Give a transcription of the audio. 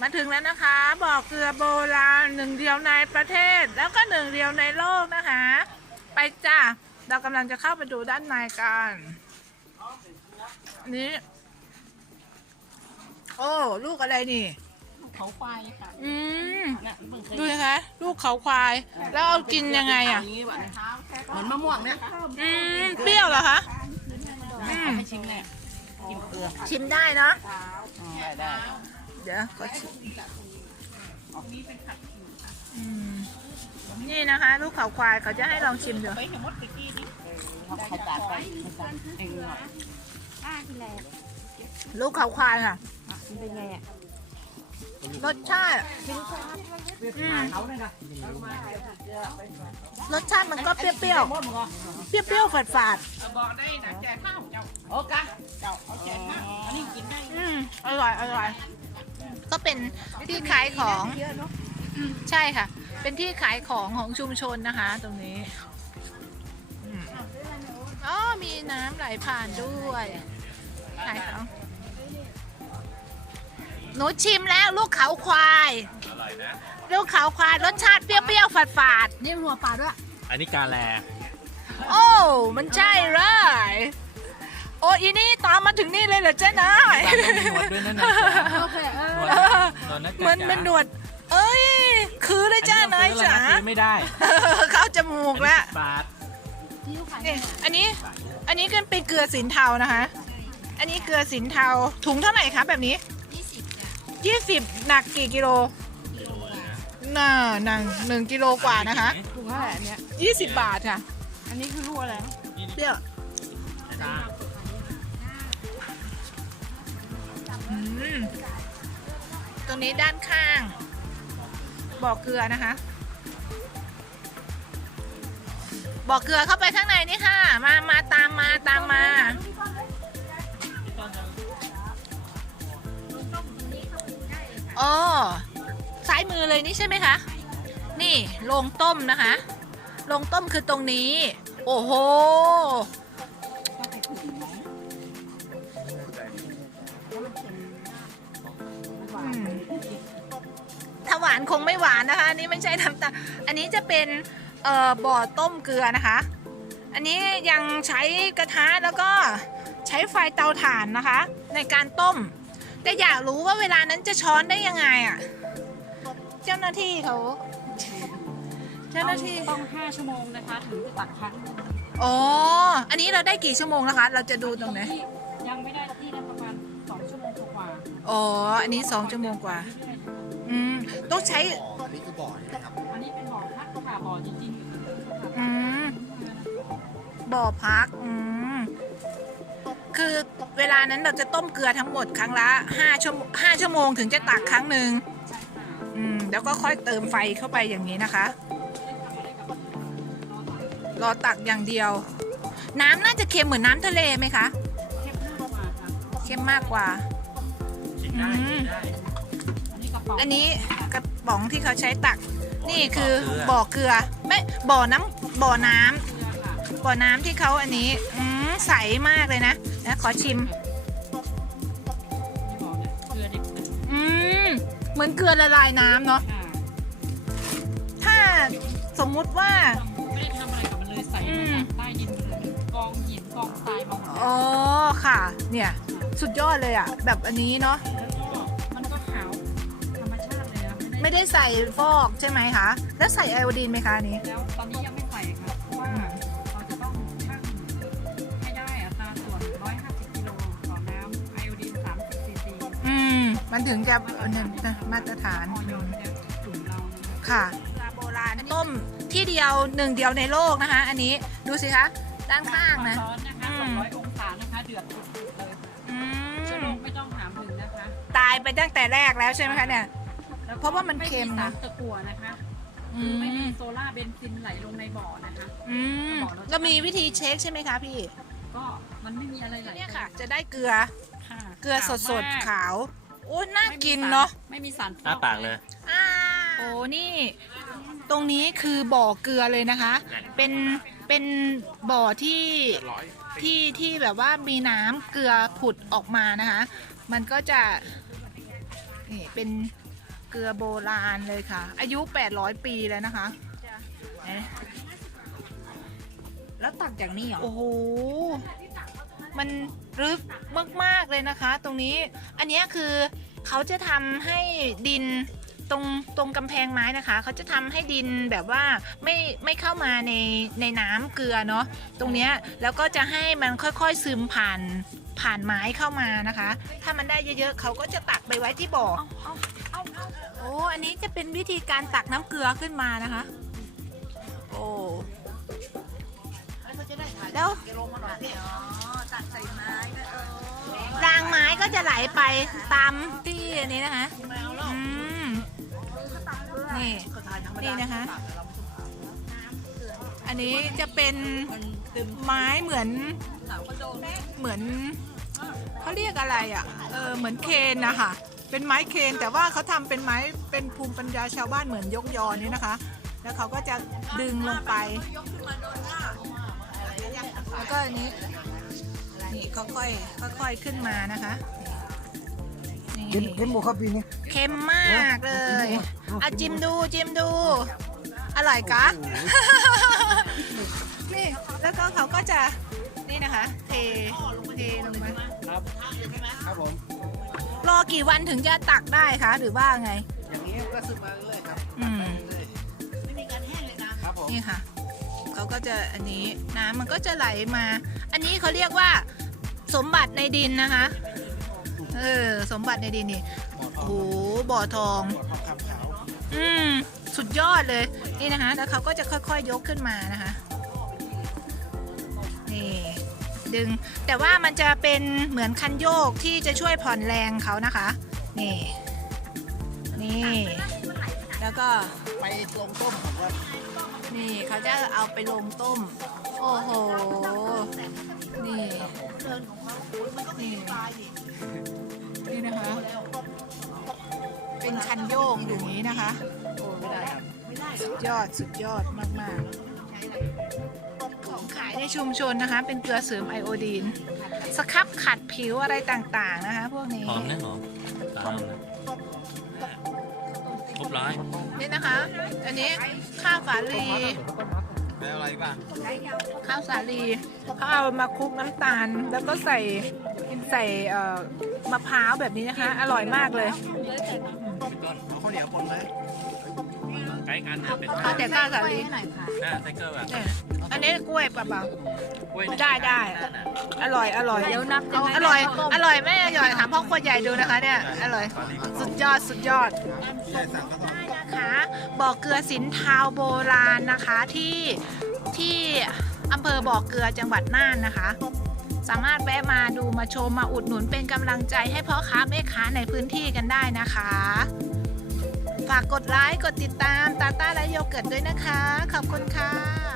มาถึงแล้วนะคะบ่อเกลือโบราณหนึ่งเดียวในประเทศ แล้วก็หนึ่งเดียวในโลกนะคะ ไปจ้าเรากำลังจะเข้าไปดูด้านในกันอันนี้ โอ้ลูกอะไรนี่ เขาควายค่ะอืมเนี่ยเพิ่งเคยดูนะคะ ลูกเขาควาย แล้วเอากินยังไงอะ ย่างนี้ว่ะเหมือนมะม่วงเนี่ยอืมเปรี้ยวเหรอคะ อืม ให้ชิมเนี่ยชิมเกลือชิมได้เนาะ ได้ได้ เดี๋ยวขอชิมอืมนี่นะคะ ลูกเขาควายเขาจะให้ลองชิมดูไปเห็นมดตะกี้นี่เขาตัดไปเขาตัดเองหน่อยลูกเขาควายค่ะเป็นไงอะรสชาติอืมเขาเลยนะรสชาติมันก็เปรี้ยวมดมึงเหรอๆเปรี้ยวๆฝาดบอกได้นะแจกข้าวเจ้า โอเคเจ้าเอาแจกข้าวอันนี้กินได้ๆอืมอร่อย อร่อย ก็เป็นที่ขายของอืมใช่ค่ะ เป็นที่ขายของของชุมชนนะคะ ตรงนี้อืมอ๋อมีน้ำไหลผ่านด้วยขายของหนูชิมแล้วลูกเขาควายลูกเขาควายรสชาติเปรี้ยวๆฝาดๆนี่หัวปลาด้วย อันนี้กาแลโอ้ มันใช่เลย โอ้อีนี่ตามมาถึงนี่เลยเหรอเจ๊นายตามมันมีหนวดด้วยนั่นนะโอเคเออหนวดหนวดนะเหมือนเป็นหนวด เอ้ย คือเลยจ้านายจ๋าซื้อไม่ได้เข้าจมูกแล้วบาทนี่อันนี้ อันนี้ก็เป็นเกลือสินเทานะคะ อันนี้เกลือสินเทาถุงเท่าไหร่คะแบบนี้ ยี่สิบหนักกี่กิโลน่าหนังหนึ่งกิโลกว่านะคะ ถูกเท่าไหร่อันเนี้ยยี่สิบบาทค่ะ อันนี้คือลูกอะไร เปรี้ยว ตรงนี้ด้านข้างบ่อเกลือนะคะบ่อเกลือเข้าไปข้างในนี่ค่ะ มามาตามมาตามมาอ๋อซ้ายมือเลยนี่ใช่ไหมคะ นี่โรงต้มนะคะโรงต้มคือตรงนี้ โอ้โหาหวานคงไม่หวานนะคะ อันนี้ไม่ใช่น้ำตาลอันนี้จะเป็นเอ่อบ่อต้มเกลือนะคะ อันนี้ยังใช้กระทะแล้วก็ใช้ไฟเตาถ่านนะคะ ในการต้ม แต่อยากรู้ว่าเวลานั้นจะช้อนได้ยังไงอะ่ะ เจ้าหน้าที่เขาเจ้าหน้าที่ต้อง 5 ชั่วโมงนะคะ ถึงจะตักครั้งหนึ่งอ๋ออันนี้เราได้กี่ชั่วโมงแล้วคะ เราจะดูตรงไหน ที่ยังไม่ได้ที่นะประมาณ 2 ชั่วโมงกว่าอ๋อ อันนี้สองชั่วโมงกว่าอื มต้องใช้อันนี้เป็นบ่อพักค่ะบ่อจริงๆอืมบ่อพักอืมคือเวลานั้นเราจะต้มเกลือทั้งหมดครั้งละห้าชั่วโมงห้าชั่วโมงถึงจะตักครั้งหนึ่งอืมแล้วก็ค่อยเติมไฟเข้าไปอย่างนี้นะคะ รอตักอย่างเดียว น้ำน่าจะเค็มเหมือนน้ำทะเลไหมคะเข้มข้นกว่าค่ะเค็มมากกว่าชิมได้อืมชิมได้ อันนี้กระป๋องอันนี้กระป๋องที่เขาใช้ตัก นี่คือบ่อเกลือไม่บ่อน้ำบ่อน้ำเกลือค่ะบ่อน้ำที่เขาอันนี้อืมใสมากเลยนะนะขอชิมที่บอกเนี่ยเกลือดิบนะอืมเหมือนเกลือละลายน้ำเนาะค่ะถ้าสมมุติว่าไม่ได้ทำอะไรกับมันเลยใส่อืมามจากใต้ดินเลยกองหินกองทรายมาหมดอ๋อค่ะ เนี่ย สุดยอดเลยอะแบบอันนี้เนาะ ไม่ได้ไม่ได้ใส่ฟอกใช่ไหมคะ แล้วใส่ไอโอดีนไหมคะอันนี้ แล้วตอนนี้ยังไม่ใส่ค่ะเพราะว่าเราจะต้องชั่งให้ได้อัตราส่วน 150กิโลต่อน้ำไอโอดีน30ซีซีอืม มันถึงจะเออเนี่ยนะมาตรฐาน ออยไม่ได้ถุงเรานะคะค่ะโบราณต้มที่เดียวหนึ่งเดียวในโลกนะคะ อันนี้ดูสิคะด้านข้างนะ ร้อนนะคะอืม 200องศานะคะ เดือดสุดๆเลยอืเชื้อมโรคไม่ต้องถามถึงนะคะ ตายไปตั้งแต่แรกแล้วใช่ไหมคะเนี่ย แล้วก็เพราะว่ามันเค็มนะไสารตะกั่วนะคะอืคือมไม่มีโซล่าเบนซินไหลลงในบ่อนะคะ อืมแล้วมีวิธีเช็คใช่ไหมคะพี่ ก็มันไม่มีอะไรไหลเนี่ยค่ะ จะได้เกลือ ค่ะเกลือสดสดขาวมากขาว โอ้น่าไม่มีกินสรเนาะ ไม่มีสารฟอ้าปากเลยอ่าโอ้ นี่ ตรงนี้คือบ่อเกลือเลยนะคะ เป็น เป็นบ่อที่ที่ที่แบบว่ามีน้ำเกลือผุดออกมานะคะ มันก็จะนี่เป็น เกลือโบราณเลยค่ะ อายุ 800 ปีแล้วนะคะเอ๊ะแล้วตักจากนี่เหรอ โอ้โห มันลึกมาก ๆ เลยนะคะ ตรงนี้ อันเนี้ยคือเขาจะทำให้ดินตรงตรงกำแพงไม้นะคะ เขาจะทำให้ดินแบบว่าไม่ไม่เข้ามาในในน้ำเกลือเนาะ ตรงเนี้ยแล้วก็จะให้มันค่อยๆซึมผ่านผ่านไม้เข้ามานะคะ ถ้ามันได้เยอะๆ เขาก็จะตักไปไว้ที่บ่อ โอ้ อันนี้จะเป็นวิธีการตักน้ำเกลือขึ้นมานะคะ โอ้ แล้วรางไม้ก็จะไหลไปตามที่อันนี้นะคะอืมนี่ นี่นะคะ อันนี้จะเป็นไม้เหมือน เหมือนเขาเรียกอะไรอะ เออ เหมือนเคนนะคะ เป็นไม้เคนแต่ว่าเขาทำเป็นไม้เป็นภูมิปัญญาชาวบ้านเหมือนยกยอนี้นะคะ แล้วเขาก็จะดึงลงไป แล้วก็อันนี้นี่ค่อยๆค่อยๆขึ้นมานะคะนี่เข็มเข็มหมูครับปีนี้เค็มมากเลยเอาจิ้มดูจิ้มดู อร่อยกะนี่แล้วก็เขาก็จะนี่นะคะ เทเทลงมาครับครับผม รอกี่วันถึงจะตักได้คะหรือว่าไง อย่างนี้ก็ซึมมาเรื่อยครับอืมครับผมนี่ค่ะเขาก็จะอันนี้น้ำมันก็จะไหลมา อันนี้เขาเรียกว่า สมบัติในดินนะคะ เออสมบัติในดินนี่โอ้โหบ่อทองทองคำขาวอืม สุดยอดเลย นี่นะคะ แล้วเขาก็จะค่อยๆยกขึ้นมานะคะ ดึง แต่ว่ามันจะเป็นเหมือนคันโยกที่จะช่วยผ่อนแรงเขานะคะ นี่ นี่ แล้วก็ไปลงต้มผมว่านี่เขาจะเอาไปลงต้ม โอ้โห นี่นี่นี่นะคะ เป็นคันโยกอย่างนี้นะคะ โอ้ไม่ได้สุดยอด สุดยอดมาก ๆ ของขายในชุมชนนะคะ เป็นเกลือเสริมไอโอดีน สครับขัดผิวอะไรต่างๆนะคะ พวกนี้ หอมนะหอมตามนะครบร้อยนี่นะคะ อันนี้ข้าวสาลีแล้วอะไรบ้างข้าวสาลีเขาเอามาคลุกน้ำตาล แล้วก็ใส่ใส่เอ่อมะพร้าวแบบนี้นะคะ อร่อยมากเลยต้นเอาข้าวเหนียวปนไหม ไกด์กันนะเป็นเอาแต่ข้าวสาลีหน้าไทเกอร์แบบเนี่ยอันนี้กล้วยเปล่า กล้วยได้ได้ ๆอร่อยอร่อย เดี๋ยวนับอร่อย อร่อยแม่อร่อยถามพ่อขวดใหญ่ดูนะคะเนี่ย อร่อย สุดยอดสุดยอดใช่สั่งก็ต้องนะคะบ่อเกลือสินเทาโบราณนะคะที่ที่อำเภอบ่อเกลือจังหวัดน่านนะคะ สามารถแวะมาดูมาชมมาอุดหนุนเป็นกำลังใจให้พ่อค้าแม่ค้าในพื้นที่กันได้นะคะ ฝากกดไลค์ กดติดตามตาต้าและโยเกิร์ตด้วยนะคะ ขอบคุณค่ะ